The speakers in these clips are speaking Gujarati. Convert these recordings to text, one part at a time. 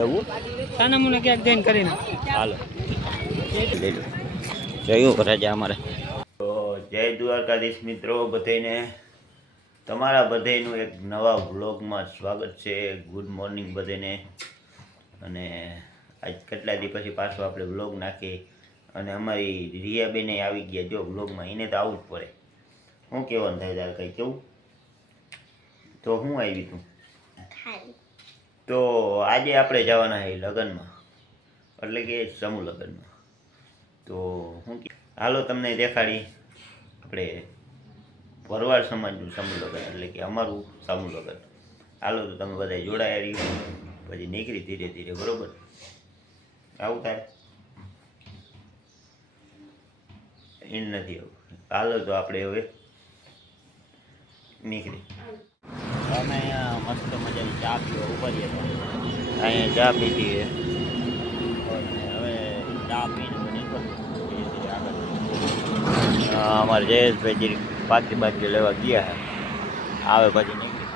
સાના મુને ક્યાંક જઈને કરીને હાલો લઈ લો જોયું રાજા અમારે તો જય દ્વારકાધીશ મિત્રો બધાને તમારા બધાનું એક નવા વ્લોગમાં સ્વાગત છે. ગુડ મોર્નિંગ બધાને. અને આજ કેટલા દી પછી પાછો આપણે વ્લોગ નાખી અને અમારી રિયાબેને આવી ગયા જો વ્લોગમાં. એને તો આવું જ પડે. શું કહેવાનું થાય તારે કંઈ કેવું? તો હું આવી તું તો આજે આપણે જવાના છે લગ્નમાં, એટલે કે સમૂહ લગ્નમાં. તો હું હાલો તમને દેખાડી આપણે ભરવાડ સમાજનું સમૂહ લગ્ન, એટલે કે અમારું સમૂહ લગ્ન. હાલો તો તમે બધા જોડાયા રહ્યું પછી નીકળી ધીરે ધીરે, બરોબર? આવું થાય એમ નથી આવું. હાલો તો આપણે હવે નીકળી. અમે અહીંયા મસ્ત મજાની ચા પીવા ઉભા રહ્યા હતા. અહીંયા ચા પીધી છે અને હવે ચા પીને નીકળીએ આગળ. અમારે જયેશભાઈ બાકી લેવા ગયા છે, આવે પછી નીકળી.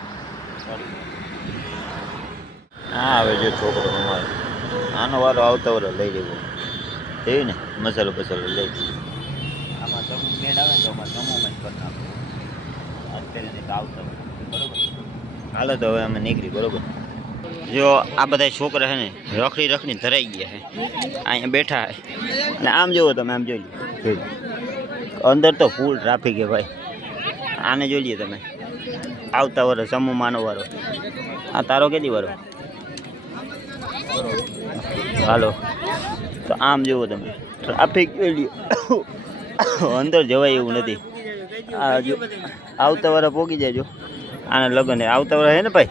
હા હવે જો છોકરો અમારો આનો વારો આવતા વારો લઈ લેવો એવી ને, મસાલો બસાલો લઈ. આમાં સમૂહ મેળ આવે ને તો અમારે સમૂહમાં જ કરી નાખો અત્યારે તો આવતા હોય, બરોબર? હાલો તો હવે અમે નીકળી, બરોબર? જો આ બધા છોકરા છે ને રખડી ધરાઈ ગયા છે, અહીંયા બેઠા છે. અને આમ જુઓ તમે, આમ જોઈ લો અંદર તો ફૂલ ટ્રાફિક છે ભાઈ. આને જોઈ લઈએ તમે, આવતા વારો સમૂહ માનો વારો. આ તારો કેદી વારો? હાલો તો આમ જુઓ તમે, ટ્રાફિક જોઈ લ્યો. અંદર જવાય એવું નથી. આ જો આવતા વાળા પોગી જાય. આના લગ્ન આવતા વાળા હે ને ભાઈ,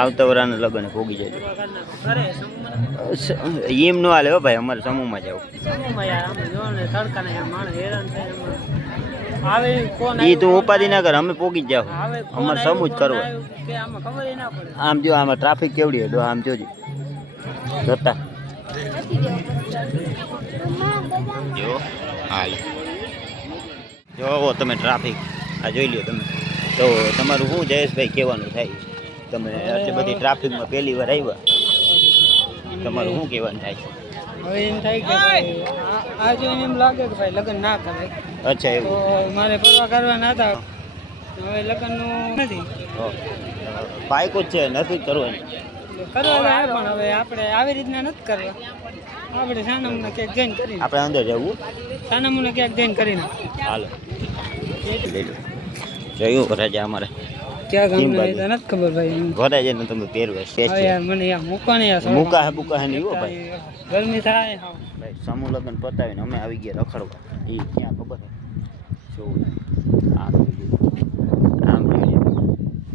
આવતા વાળાના લગ્ન પોગી જાય. એમ ન હાલે હો ભાઈ, અમારે સમૂહમાં જાવ. એ તું ઉપાધિ ના કર, અમે પોગી જ જાવ. અમારે સમૂહ જ કરવા. આમ જો આમાં ટ્રાફિક કેવડી હતો, આમ જોજો જતા જો. હાલે જોવો તમે ટ્રાફિક, આ જોઈ લ્યો તમે. તો તમારું શું જયેશભાઈ કહેવાનું થાય? તમે આટલી બધી ટ્રાફિકમાં પહેલી વાર આવ્યા, તમારું શું કહેવાનું થાય? હવે એમ થાય કે આ જોઈને એમ લાગે કે ભાઈ લગ્ન ના કરે. અચ્છા, એવું મારે પરવા કરવાના હતા, હવે લગ્નનું નથી. પાયકો જ છે, નથી કરવાની. કરવા પણ હવે આપણે આવી રીતના નથી કરવા. આપણે સાનામુને ક્યાંક જઈને કરી, આપણે અંદર જવું, સાનામુને ક્યાંક જઈને કરીને હાલો લઈ લો. જોયું રાજા અમારે ક્યાં ગામના એ તો નથી ખબર ભાઈ. વરાજે ને તમે પહેરવા યાર મને યાર મૂકવાને યાર મૂકા હે નહીં હો ભાઈ. ગરમી થાય ભાઈ. સમૂહ લગ્ન પતાવીને અમે આવી ગયા રખડવા. એ ક્યાં ખબર છે શું? આમ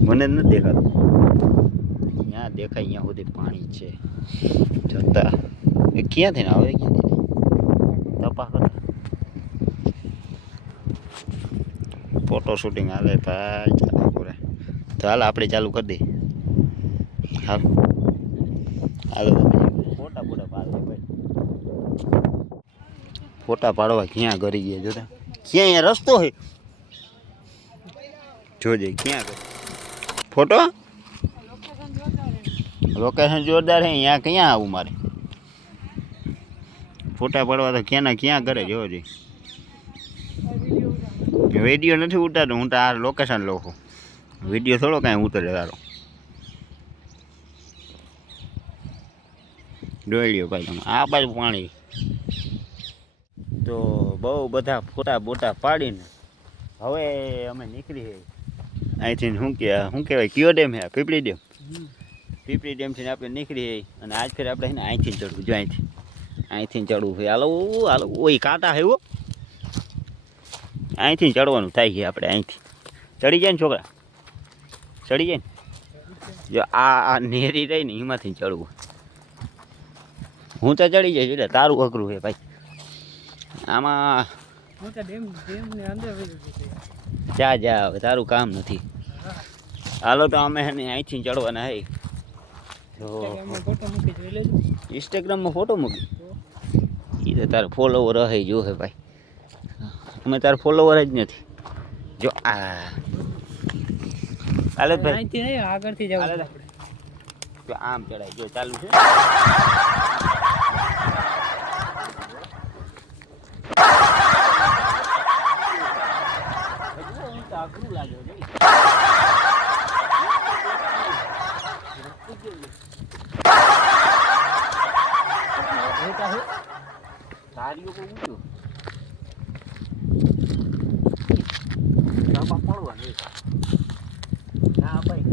મને જ નથી દેખાતું. ત્યાં દેખાય, અહીંયા સુધી પાણી છે જતા. એ ક્યાંથી ને આવે, ક્યાંથી તપા કરતા ફોટો શૂટિંગ હાલે ભાઈ. ચાલો પૂરે તો હાલ આપણે ચાલુ કરી દઈએ. હાલ હાલો ફોટા બોટા પાડે ભાઈ. ફોટા પાડવા ક્યાં કરી ગયા જોતા? ક્યાં અહીંયા રસ્તો છે જોજે. ક્યાં કરે ફોટો? લોકેશન જોરદાર છે. અહીંયા ક્યાં આવું મારે ફોટા પાડવા? તો ક્યાં કરે જોજે. વિડીયો નથી ઉતારતો હું તો, આ લોકેશન લઉં છું. વિડીયો થોડો કાંઈ ઉતરે તારો. જોઈ લ્યો ભાઈ તમે, આ બાજુ પાણી. તો બહુ બધા ફોટા બોટા પાડીને હવે અમે નીકળી અહીંથી. શું કહેવાય, કયો ડેમ હે? પીપળી ડેમ. પીપળી ડેમથી આપણે નીકળી. અને આજ ફેર આપણે ને અહીંથી ચડવું. જો અહીંથી ચડવું છે. હાલો ઓય કાંટા છે. અહીંથી ચડવાનું થાય છે. આપણે અહીંથી ચડી જાય ને છોકરા, ચડી જાય ને. જો આ નેરી રહી ને એમાંથી ચડવું. હું તો ચડી જઈશ, એટલે તારું અઘરું છે ભાઈ. આમાં જા હવે તારું કામ નથી. હાલો તો અમે અહીંથી ચડવાના હે. તો ઇન્સ્ટાગ્રામમાં ફોટો મૂકી, એ તો તારા ફોલોવર રહે જોશે ભાઈ. અમે તારા ફોલોવર જ નથી. જો આ હાલે ભાઈ, આગળથી જવું. જો આમ ચડાય જો ચાલુ છે અઘરું લાગે ધારીઓ બહુ ઊંચો પડવા ના ભાઈ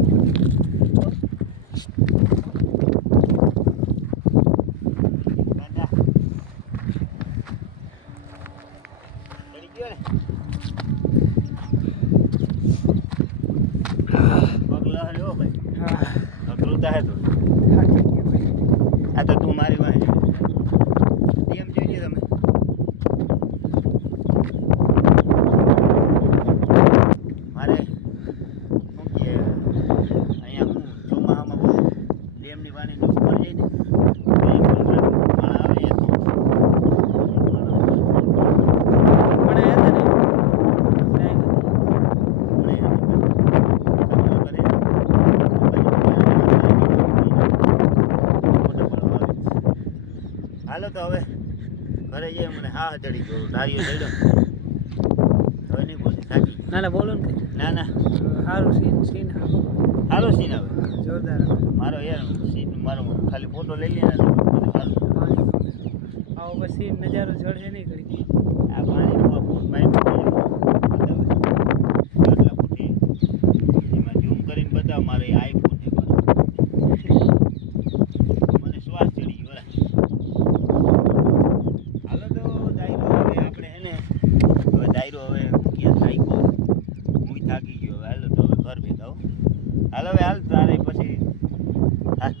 પગલા લ્યો ભાઈ હા અઘરું થાય તો થાકી ગયા ભાઈ. આ તો તું મારી વાંહે એમ જોઈએ તમે મારે શું કે અહીંયા હું ચોમાસામાં બહુ ડેમની પાણી ઉપર જઈ ને આવે હાલો તો હવે ઘરે જઈએ મને હા ચડી ગયો ધારીઓ ચડ્યો હવે નહીં બોલે થાકી ના ના બોલો ને ના ના સારું સીન હાલો સીન આવે જોરદાર મારો યાર સીન મારો ખાલી ફોટો લઈ લે ને તો મને સારું આવો બસ સીન નજારો જળશે નહીં ઘડી આ પાણીનો પાઇપ આટલા ફૂટી એમાં ઝૂમ કરીને બતાવ મારે આઈફોન છે મને શ્વાસ ચડી ગયો હાલો તો દાયરો હવે આપણે એને હવે દાયરો હવે મૂક્યા થાક્યો હું થાકી ગયો હવે હાલો તો હવે ઘર ભેગા હાલો હવે હાલ તારે પછી હા